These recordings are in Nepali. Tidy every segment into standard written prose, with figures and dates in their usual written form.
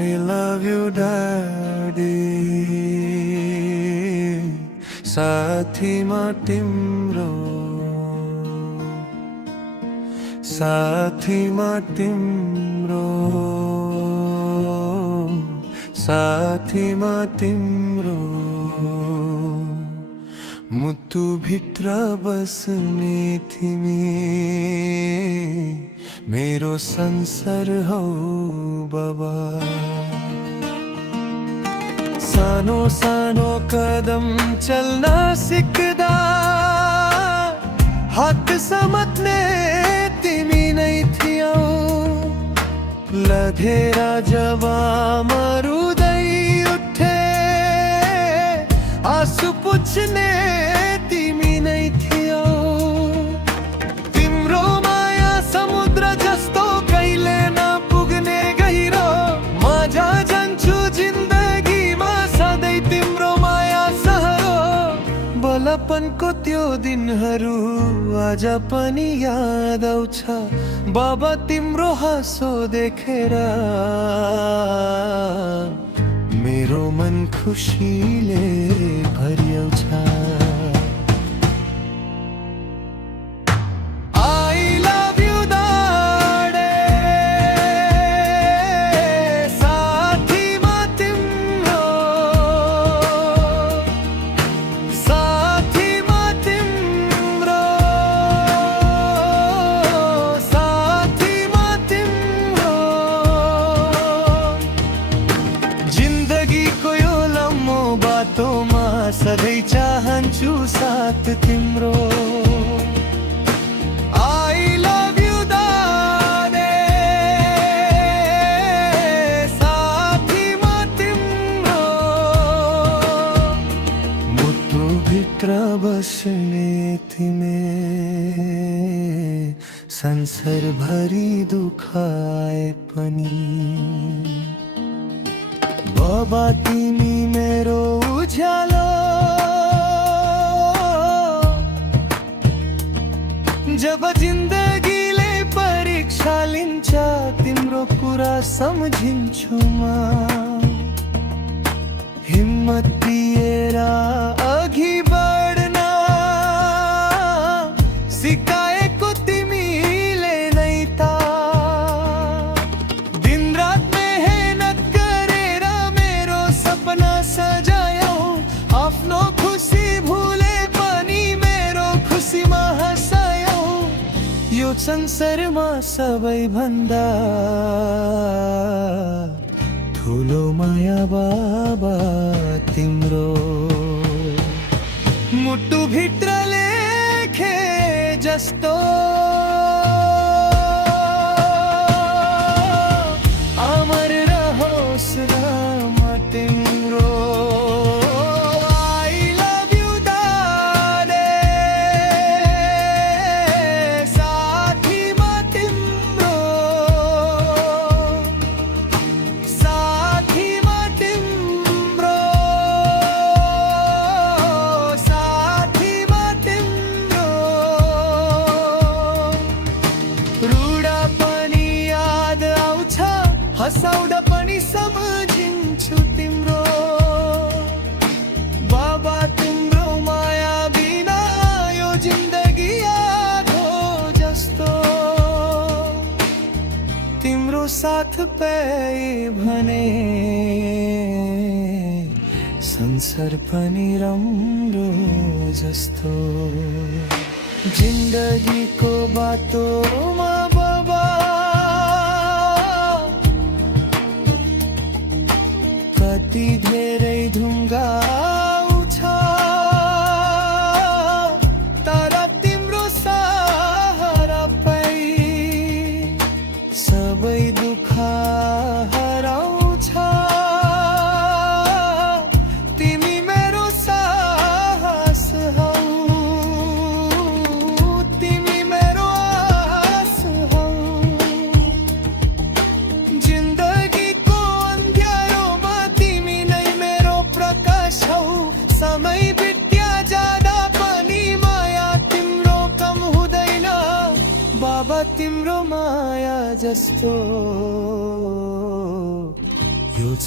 I love you daddy साथीमा तिम्रो साथीमा तिम्रो साथीमा तिम्रो मुटु भित्र बस्ने तिमी मेरो संसार हौ बाबा सानो सानो कदम चल्न सिक्दा हात समात्ने तिमी नै थियौ लधेर जब मरुदै उठे आँसु पुछ्ने तिमी नै थियौ तिम्रो माया समुद्र जस्तो कहिले नपुग्ने गहिरो मजा जान्छु जिन्दगीमा सधैँ तिम्रो माया सहरो बलपनको त्यो दिनहरू आज पनि याद आउँछ बाबा तिम्रो हाँसो देखेर मेरो मन खुसीले भरियाउँछ सधैँ चाहन्छु साथ तिम्रो I love you दादे साथीमा तिम्रो मुटु भित्र बस्ने तिमी संसारभरि दुखाए पनि बाबा तिमी मेरो उज्यालो जब जिन्दगीले परीक्षा लिन्छ तिम्रो कुरा सम्झिन्छु म हिम्मत दिएर अघि बढ्न सिकाएको तिमीले नै त दिनरात मेहनत गरेर मेरो सपना सजायौ आफ्नो खुसी भुले पनि मेरो खुसीमा हँसायौ यो संसारमा सबैभन्दा ठुलो माया बाबा तिम्रो मुटु भित्र लेखे जस्तो अमर रहोस् नाम तिम्रो हँसाउँदा पनि सम्झिन्छु तिम्रो बाबा तिम्रो माया बिना यो जिन्दगी आधो जस्तो तिम्रो साथ पाए भने संसार पनि राम्रो जस्तो जिन्दगीको बाटोमा बाबा कति धेरै ढुङ्गा आउँछ तर तिम्रो सहारा पाइ सबै दुःख हराउँछ तिमी मेरो साहस हौ तिमी मेरो आस हौ जिन्दगीको अन्ध्यारोमा तिमी नै मेरो प्रकाश हौ समय बित्या जाँदा पनि माया तिम्रो कम हुँदैन बाबा तिम्रो माया जस्तो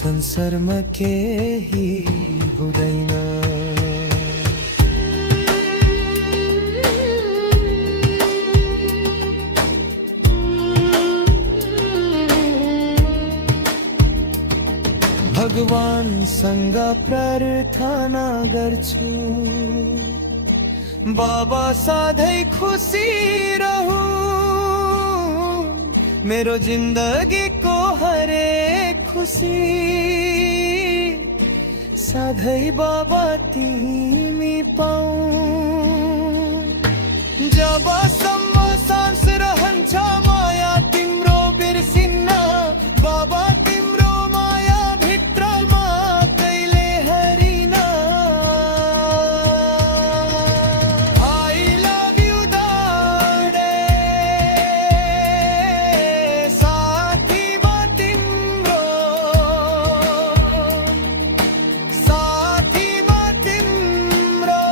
संसारमा केही हुँदैन। भगवानसँग प्रार्थना गर्छु, बाबा सधैँ खुसी रहू, मेरो जिन्दगीको हरेक खुसी सधैँ बाबा तिमी पाऊ। जबसम्म सास रहन्छ माया तिम्रो बिर्सिन्न, बाबा तिम्रो माया भित्रमा कहिले हरिन। I love you दाडे, साथीमा तिम्रो, साथीमा तिम्रो,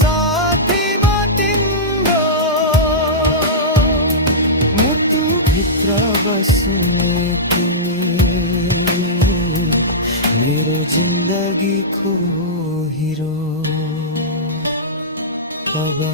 साथीमा तिम्रो, मुटुभित्र बस्ने तिमी मेरो जिन्दगीको हिरो बाबा।